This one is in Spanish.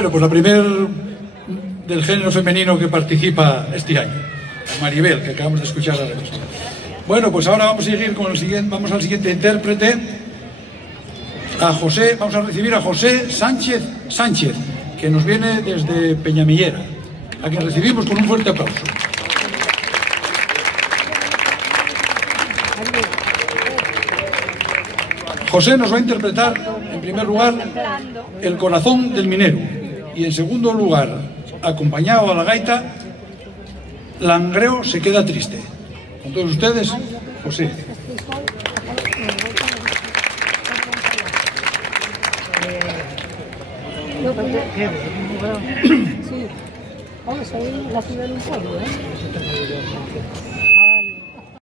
Bueno, pues la primera del género femenino que participa este año, Maribel, que acabamos de escuchar ahora mismo. Bueno, pues ahora vamos a seguir con el siguiente, vamos al siguiente intérprete, a José, vamos a recibir a José Sánchez, que nos viene desde Peñamillera, a quien recibimos con un fuerte aplauso. José nos va a interpretar, en primer lugar, El corazón del minero, y en segundo lugar, acompañado a la gaita, Langreo se queda triste. Con todos ustedes, José. Sí, vamos a ir a la ciudad de un pueblo, ¿eh?